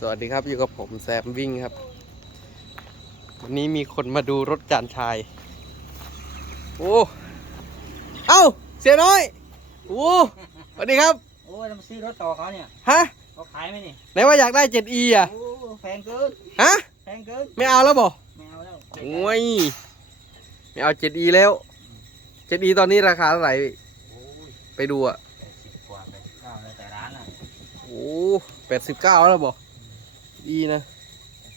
สวัสดีครับอยู่กับผมแซมวิ่งครับ วันนี้มีคนมาดูรถจานชาย โอ้เอ้าเสียน้อยโอ้สวัสดีครับ โอ้ยมาซื้อรถต่อเขาเนี่ยฮะเขาขายไหมนี่ไหนว่าอยากได้ 7e อะโอ้แพงเกินฮะแพงเกินไม่เอาแล้วบ่ไม่เอาแล้วโอ้ยไม่เอา 7e แล้ว 7e ตอนนี้ราคาเท่าไหร่โอ้ยไปดูอะแปดสิบกว่าแปดสิบเก้าแล้วแต่ร้านอะโอ้แปดสิบเก้าแล้วบ่อี นะ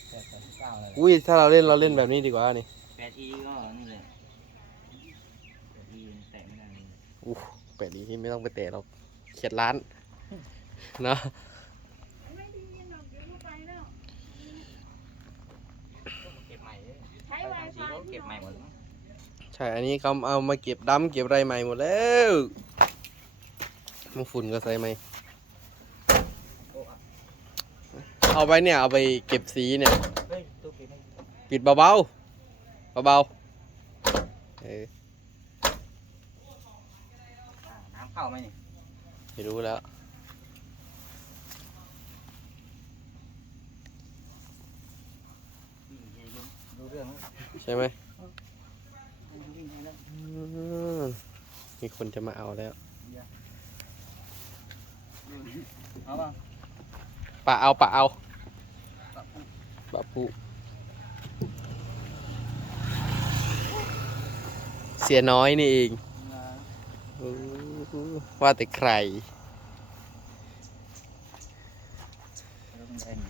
แปดแปดสิบเก้าเลยอุ้ยถ้าเราเล่นเราเล่นแบบนี้ดีกว่านี่แปดอีก็นี่เลยแปดอีแตะไม่ได้เลยอู้แปดอีไม่ต้องไปเตะหรอกเขียดร้านนะไม่ได้ยินหรอกเดี๋ยวก็ไปแล้วเก็บใหม่เลยใช้ไป Wi-Fi ทำสีเขาเก็บใหม่หมดแล้วมั้งใช่อันนี้เขาเอามาเก็บดำเก็บอะไรใหม่หมดแล้วมันฝุ่นก็ใส่ไหม โอ้อะ เอาไปเนี่ย เอาไปเก็บสีเนี่ย เฮ้ยตู้ปิดไม่ปิดเบาๆ เบาๆเอออ่าน้ำเข้าไหมนี่ไม่รู้แล้วอืมเดี๋ยวดูดูเรื่องแล้วใช่ไหมวิ่งให้แล้วอืมมีคนจะมาเอาแล้ว เอาป่ะ ปะเอาปะเอาปะปูเสียน้อยนี่เองมาอู้ว่าแต่ใครแล้วมันแรงไหม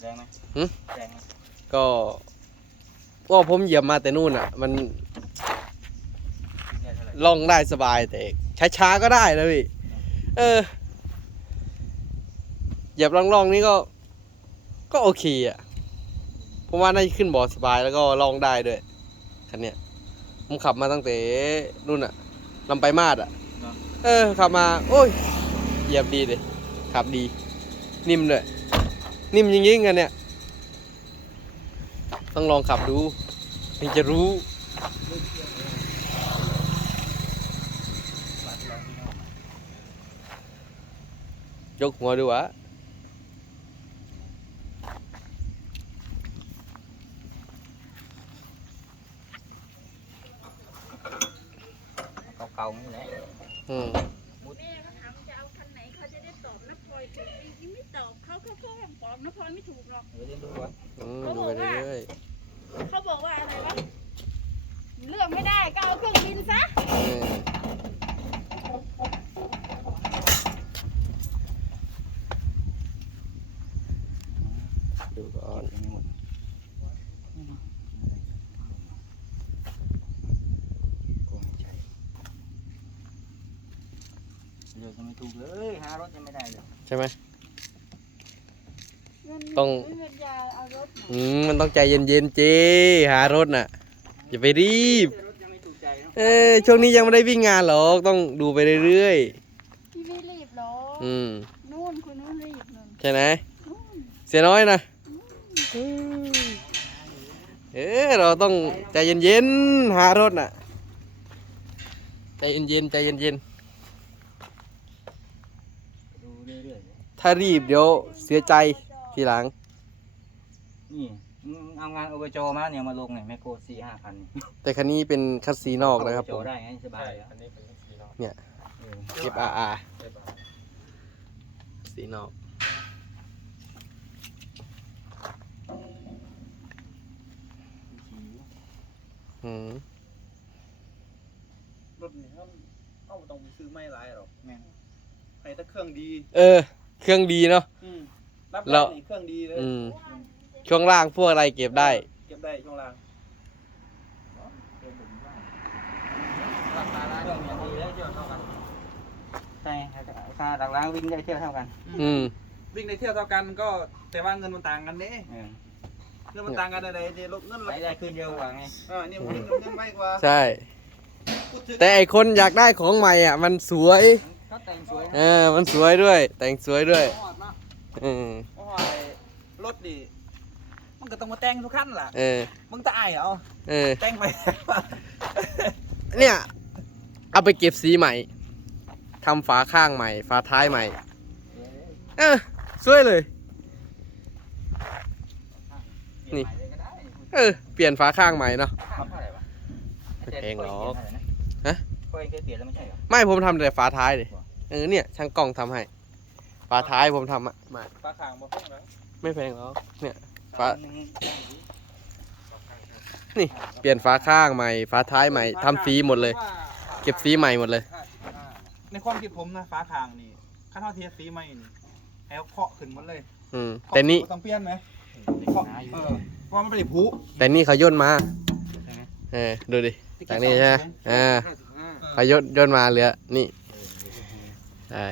แรงไหมหึแรงไหมก็ก็ผมเหยียบมาแต่นู่นอะ มันเนี่ยเท่าไหร่ล่องได้สบายแต่ช้าๆก็ได้นะพี่ เออ เหยียบล่องๆนี่ก็ ก็โอเคอะผมว่าน่าจะขึ้นบ่อสบายแล้วก็ล่องได้ด้วยคันเนี้ยผมขับมาตั้งแต่นู่นอะลำไปลายมาดอะเออขับมา โอ้ยเหยียบดีเลยขับดี นิ่มเลยนิ่มจริงๆกันเนี่ย ต้องลองขับดูถึงจะรู้ยกหัวดูวะ เก่าๆนี่แหละ อืม แม่ก็ถามจะเอาคันไหนเขาจะได้ตอบนะพลอยถูกจริงๆไม่ตอบ เขาเขาเขาตอบนะพลอยไม่ถูกหรอก เดี๋ยวเรียนดูก่อนอืมดูไปเรื่อยเขาบอกว่าอะไรวะเลือกไม่ได้ก็เอาเครื่องบินซะๆอืมดูก่อนยังไม่หมดโอ้ไม่ใช่เลือกยังไม่ถูกเลยหารถยังไม่ได้เลยใช่ไหมเงิน ต้องไม่เงินยาเอารถหน่อยอืมมันต้องใจเย็นๆเจหารถน่ะอย่าไปรีบ รถยังไม่ถูกใจเนาะเออช่วงนี้ยังไม่ได้วิ่งงานหรอกต้องดูไปเรื่อยพี่ไม่รีบหรอกๆอืมนู่นคนนู้นรีบนู่นใช่ไหมนู่นเสียน้อยนะอืมเออเราต้องใจเย็นๆหารถน่ะ ใจเย็นๆใจเย็นดูเรื่อยๆเลยๆถ้ารีบเดี๋ยวเสียใจ ทีหลัง นี่มึงเอางานอบจมาเนี่ยมาลงเนี่ยแมคโครสี่ห้าพันนี่แต่คันนี้เป็นคัสซีนอกนะครับเาผมได้ไงสบายแล้วอันนี้เป็นสีนอกเนี่ย เออเก็บอาอาเรียบร้อยสีนอก อืมรถนี่ครับเอ้าต้องไปซื้อไม่หลายหรอกแม่งให้แต่เครื่องดี เออ เครื่องดีเนาะอืม รับแล้วได้นี่เครื่องดีเลยอืมช่วงล่างพวกอะไรเก็บได้ เก็บได้ช่วงล่างราคาร้านเครื่องเนี่ยดีแล้วเที่ยวเท่ากันใช่ราคาหลังร้านวิ่งได้เที่ยวเท่ากันอืม วิ่งในเที่ยวเท่ากันก็แต่ว่าเงินมันต่างกันเนี่ยเออเงินมันต่างกันอะไรเดี๋ยวลดเงินไหลได้ขึ้นเยอะกว่าไงอ่านี่มันเงินไม่กว่าใช่ พูดถึงแต่ไอคนอยากได้ของใหม่อะ มันสวย เขาแต่งสวยเออ มันสวยด้วย แต่งสวยด้วยหอดเนาะอืม เพราะว่ารถดิมันก็ต้องมาแต่งทุกขั้นล่ะเออ มึงตายเหรอเออ แต่งไป เนี่ย เอาไปเก็บสีใหม่ทำฝาข้างใหม่ ฝาท้ายใหม่ เออสวยเลย นี่ เออ เปลี่ยนฝาข้างใหม่เนาะทำเท่าไหร่วะไม่แพงหรอกฮะฮะเคยเคยเปลี่ยนแล้วไม่ใช่เหรอ ไม่ผมทำแต่ฝาท้ายเลยเออเนี่ยช่างกล้องทำให้ ฝาท้ายผมทำอะมาปลาขางบ่เพิ่งแล้วไม่แพงหรอกเนี่ยฝาหนึ่งเปลี่ยนฝาข้างใหม่ฝาท้ายใหม่ทำสีหมดเลย เก็บสีใหม่หมดเลย ในความคิดผมนะฟ้าขางนี่ขั้นเท่าเทียบสีใหม่นี่แอลเคาะขึ้นหมดเลยอืมแต่นี่ต้องเปลี่ยนไหมเด็กเคาะหนาอยู่เออเพราะมันไม่ได้พุแต่นี่เขาย่นมาใช่ไหมเออดูดิจากนี้ใช่ไหมอ่าห้าสิบห้าเขาย่นย่นมาเหลือนี่ใช่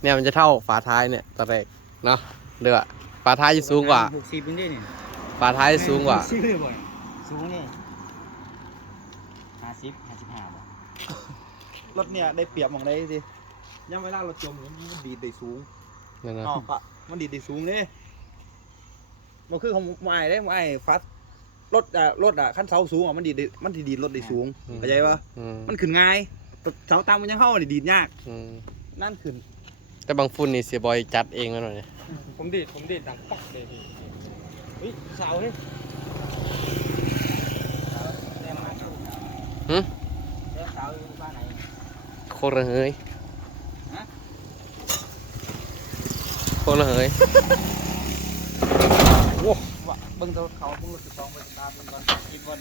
เนี่ยมันจะเท่าฝาท้ายเนี่ยตอนแรกเนาะเดือฝาท้ายจะสูงกว่าหกสิบเป็นดิเนี่ยฝาท้ายจะสูงกว่าหสิบเลยบ่อยสูงนี่ห้าสิบห้าสิบห้าบ่รถเนี่ยได้เปรียบมองได้สิย่ำเวลารถจมนี่มันดีดได้สูงนั่นนะอ๋อปะมันดีดได้สูงเลยมันคือของไม้ได้ไม้ฟัดรถอะรถอะขั้นเสาสูงอะมันดีดได้มันดีดรถได้สูงเข้าใจปะอืมมันขึ้นง่ายเสาตามมันยังเข้านี่ดีดยากอืมนั่นขึ้น แต่บางฝุ่นนี่เสียบอยจัดเองมาหน่อยผมดีดผมดีดดังปักเลยพี่เฮ้ยเสาเฮ้ยเริ่มมาดูหึเริ่มเสาอยู่บ้านไหนโคตรระเหยฮะโคตรระเหยว่ะเบิ่งตัวเขาเบิ่งรถสิบสองไปตามเบิ่งก่อนกินก่อน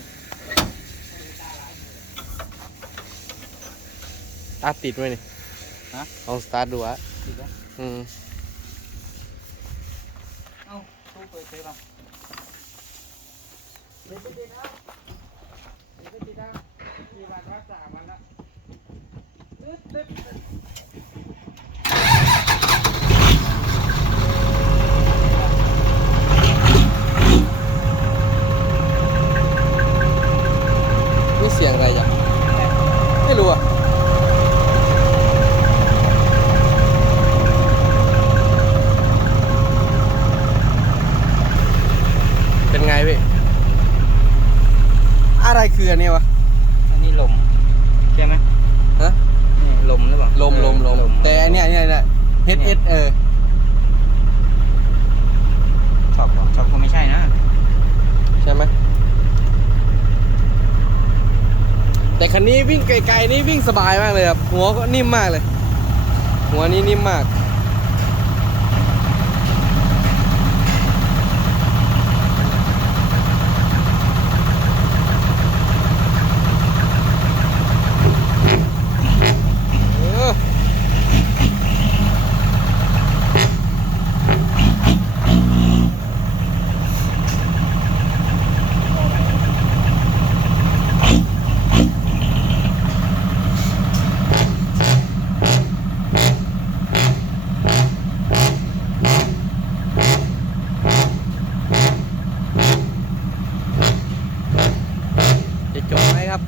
ตาร์ทติดไว้นี่ฮะลองสตาร์ทดูอะ ดีไหมอืมเอ้าตู้เปิดเซฟอะนี่เสียงอะไรอะไม่รู้อะ เป็นไงพี่ อะไรคืออันนี้วะ อันนี้ลมใช่ไหมฮะ นี่ลมหรือเปล่าลมลมลมแต่อันเนี้ยอันเนี้ยอันเนี้ย H S เออช็อปเหรอช็อปก็ไม่ใช่นะ ใช่ไหมแต่คันนี้วิ่งไกลๆนี่วิ่งสบายมากเลยครับหัวก็นิ่มมากเลย หัวนี้นิ่มมาก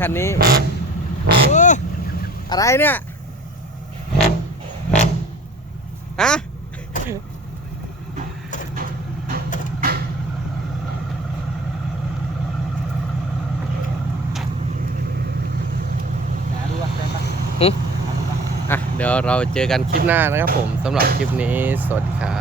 ครับคันนี้โอ้อะไรเนี่ยฮะหาดูว่าได้ปะหึหาดูปะอะ เดี๋ยวเราเจอกันคลิปหน้านะครับผมสำหรับคลิปนี้ สวัสดีครับ